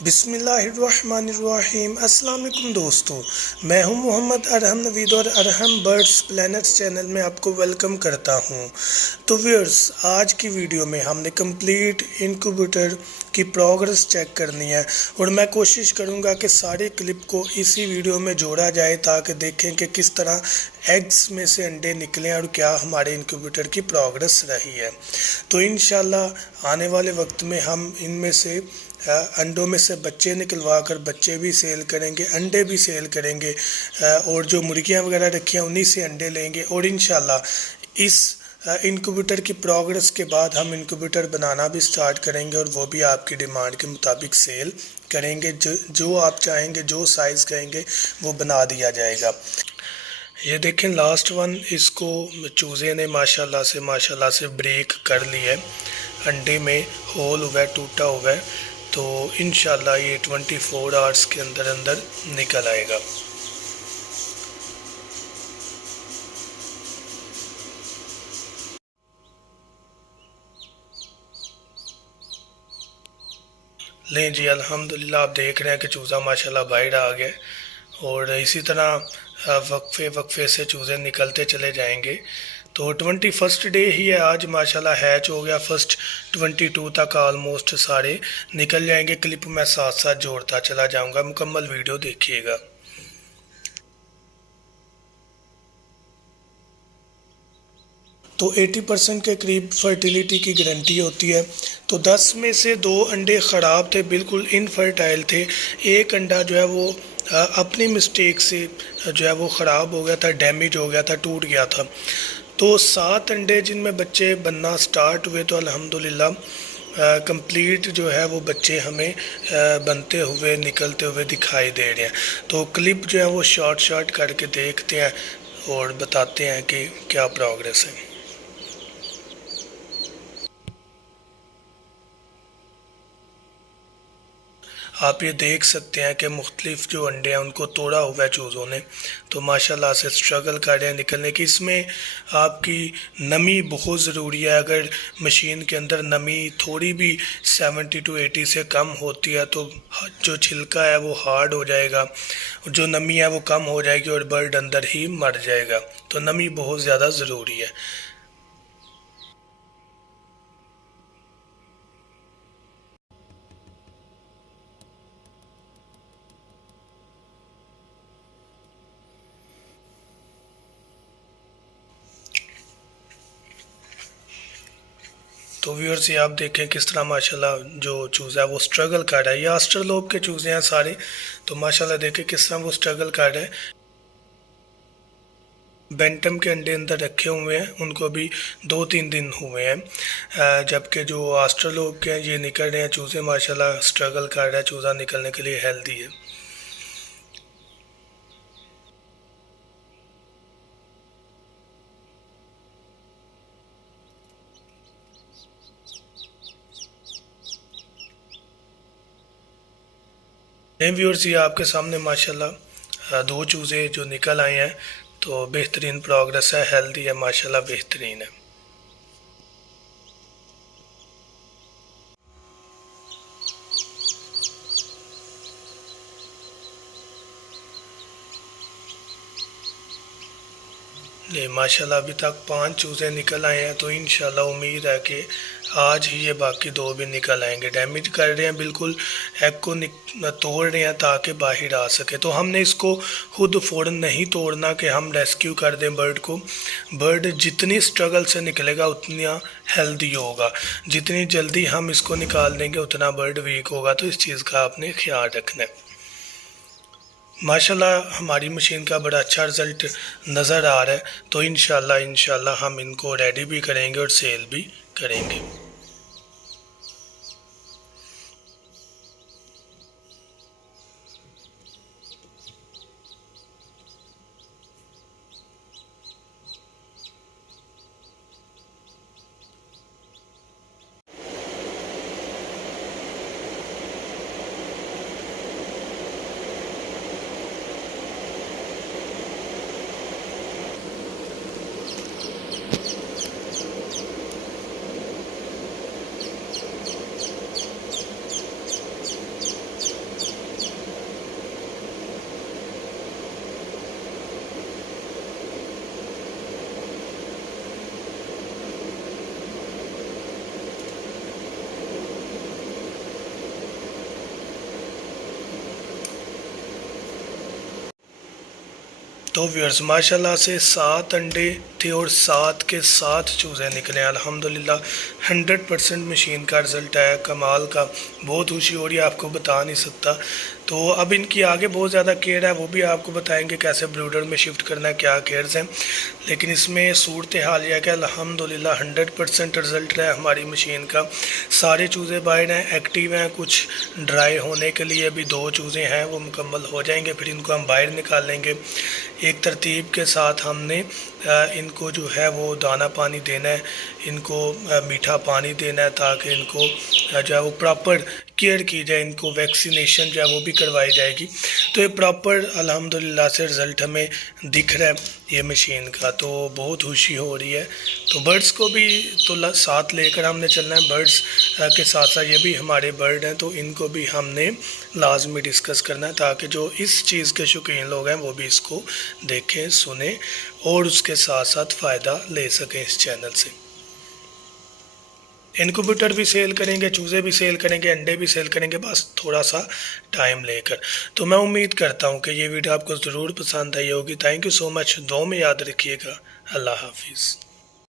बिस्मिल्लाहिर्रहमानिर्रहीम। अस्सलाम वालेकुम दोस्तों, मैं हूं मोहम्मद अरहम नवीद और अरहम बर्ड्स प्लैनेट्स चैनल में आपको वेलकम करता हूं। तो व्यूअर्स, आज की वीडियो में हमने कंप्लीट इनक्यूबेटर की प्रोग्रेस चेक करनी है और मैं कोशिश करूंगा कि सारे क्लिप को इसी वीडियो में जोड़ा जाए ताकि देखें कि किस तरह एग्स में से अंडे निकले और क्या हमारे इनक्यूबेटर की प्रोग्रेस रही है। तो इंशाल्लाह आने वाले वक्त में हम इनमें से अंडों में से बच्चे निकलवा कर बच्चे भी सेल करेंगे, अंडे भी सेल करेंगे और जो मुर्गियां वगैरह रखी हैं उन्हीं से अंडे लेंगे। और इंशाल्लाह इस इनक्यूबेटर की प्रोग्रेस के बाद हम इनक्यूबेटर बनाना भी स्टार्ट करेंगे और वो भी आपकी डिमांड के मुताबिक सेल करेंगे। जो आप चाहेंगे, जो साइज़ कहेंगे वो बना दिया जाएगा। ये देखें लास्ट वन, इसको चूज़े ने माशाल्लाह से ब्रेक कर लिया है, अंडे में होल हुआ है, टूटा हुआ है। तो इंशाल्लाह ये 24 आवर्स के अंदर अंदर निकल आएगा। लें जी, अल्हम्दुलिल्लाह आप देख रहे हैं कि चूज़ा माशाल्लाह बाहर आ गया और इसी तरह वक्फे से चूज़े निकलते चले जाएंगे। तो 21st डे ही है आज, माशाल्लाह हैच हो गया। फर्स्ट 22 तक ऑलमोस्ट सारे निकल जाएंगे। क्लिप मैं साथ साथ जोड़ता चला जाऊंगा, मुकम्मल वीडियो देखिएगा। तो 80% के करीब फर्टिलिटी की गारंटी होती है। तो 10 में से 2 अंडे ख़राब थे, बिल्कुल इनफर्टाइल थे। एक अंडा जो है वो अपनी मिस्टेक से जो है वो ख़राब हो गया था, डैमेज हो गया था, टूट गया था। तो 7 अंडे जिनमें बच्चे बनना स्टार्ट हुए, तो अल्हम्दुलिल्लाह कंप्लीट जो है वो बच्चे हमें बनते हुए निकलते हुए दिखाई दे रहे हैं। तो क्लिप जो है वो शॉर्ट करके देखते हैं और बताते हैं कि क्या प्रोग्रेस है। आप ये देख सकते हैं कि मुख्तलिफ जो अंडे हैं उनको तोड़ा हुआ है चूज़ों ने। तो माशाल्लाह से स्ट्रगल कर रहे हैं निकलने की। इसमें आपकी नमी बहुत ज़रूरी है। अगर मशीन के अंदर नमी थोड़ी भी 70 to 80 से कम होती है तो जो छिलका है वो हार्ड हो जाएगा, जो नमी है वो कम हो जाएगी और बर्ड अंदर ही मर जाएगा। तो नमी बहुत ज़्यादा ज़रूरी है। तो व्यूअर्स, ये आप देखें किस तरह माशाल्लाह जो चूज़ा है वो स्ट्रगल कर रहा है। ये आस्ट्रलोब के चूज़े हैं सारे। तो माशाल्लाह देखें किस तरह वो स्ट्रगल कर रहा है। बेंटम के अंडे अंदर रखे हुए हैं, उनको भी 2-3 दिन हुए हैं, जबकि जो आस्ट्रलोब के हैं ये निकल रहे हैं चूज़े। माशाल्लाह स्ट्रगल कर रहा है चूज़ा निकलने के लिए, हेल्दी है। व्यूअर्स, ये आपके सामने माशाल्लाह 2 चूज़े जो निकल आए हैं। तो बेहतरीन प्रोग्रेस है, हेल्दी है, माशाल्लाह बेहतरीन है। नहीं, माशाल्लाह अभी तक 5 चूज़े निकल आए हैं। तो इंशाल्लाह उम्मीद है कि आज ही ये बाकी 2 भी निकल आएंगे। डैमेज कर रहे हैं बिल्कुल, एग को तोड़ रहे हैं ताकि बाहर आ सके। तो हमने इसको खुद फ़ौरन नहीं तोड़ना कि हम रेस्क्यू कर दें बर्ड को। बर्ड जितनी स्ट्रगल से निकलेगा उतना हेल्दी होगा। जितनी जल्दी हम इसको निकाल देंगे उतना बर्ड वीक होगा। तो इस चीज़ का आपने ख्याल रखना है। माशाल्लाह हमारी मशीन का बड़ा अच्छा रिज़ल्ट नज़र आ रहा है। तो इंशाल्लाह हम इनको रेडी भी करेंगे और सेल भी करेंगे। तो व्यूअर्स माशाल्लाह से 7 अंडे थे और 7 के 7 चूज़े निकले अल्हम्दुलिल्लाह। 100% मशीन का रिज़ल्ट आया, कमाल का। बहुत खुशी हो रही है, आपको बता नहीं सकता। तो अब इनकी आगे बहुत ज़्यादा केयर है, वो भी आपको बताएंगे कैसे ब्रूडर में शिफ्ट करना है, क्या केयर्स हैं। लेकिन इसमें सूरत हाल यह है कि अल्हम्दुलिल्लाह 100% रिज़ल्ट रहा है हमारी मशीन का। सारे चूज़े बाहर हैं, एक्टिव हैं। कुछ ड्राई होने के लिए अभी 2 चूज़े हैं, वो मुकम्मल हो जाएंगे, फिर इनको हम बाहर निकाल लेंगे। एक तरतीब के साथ हमने इनको जो है वो दाना पानी देना है, इनको मीठा पानी देना है, ताकि इनको जो है वो प्रॉपर केयर की जाए, इनको वैक्सीनेशन जो है वो भी करवाई जाएगी। तो ये प्रॉपर अल्हम्दुलिल्लाह से रिज़ल्ट हमें दिख रहा है ये मशीन का, तो बहुत खुशी हो रही है। तो बर्ड्स को भी तो साथ लेकर हमने चलना है, बर्ड्स के साथ साथ ये भी हमारे बर्ड हैं, तो इनको भी हमने लाजमी डिस्कस करना है, ताकि जो इस चीज़ के शौकीन लोग हैं वो भी इसको देखें, सुने और उसके साथ साथ फ़ायदा ले सकें इस चैनल से। इनक्यूबेटर भी सेल करेंगे, चूज़े भी सेल करेंगे, अंडे भी सेल करेंगे, बस थोड़ा सा टाइम लेकर। तो मैं उम्मीद करता हूँ कि ये वीडियो आपको ज़रूर पसंद आई होगी। Thank you so much. दुआ में याद रखिएगा। अल्लाह हाफिज़।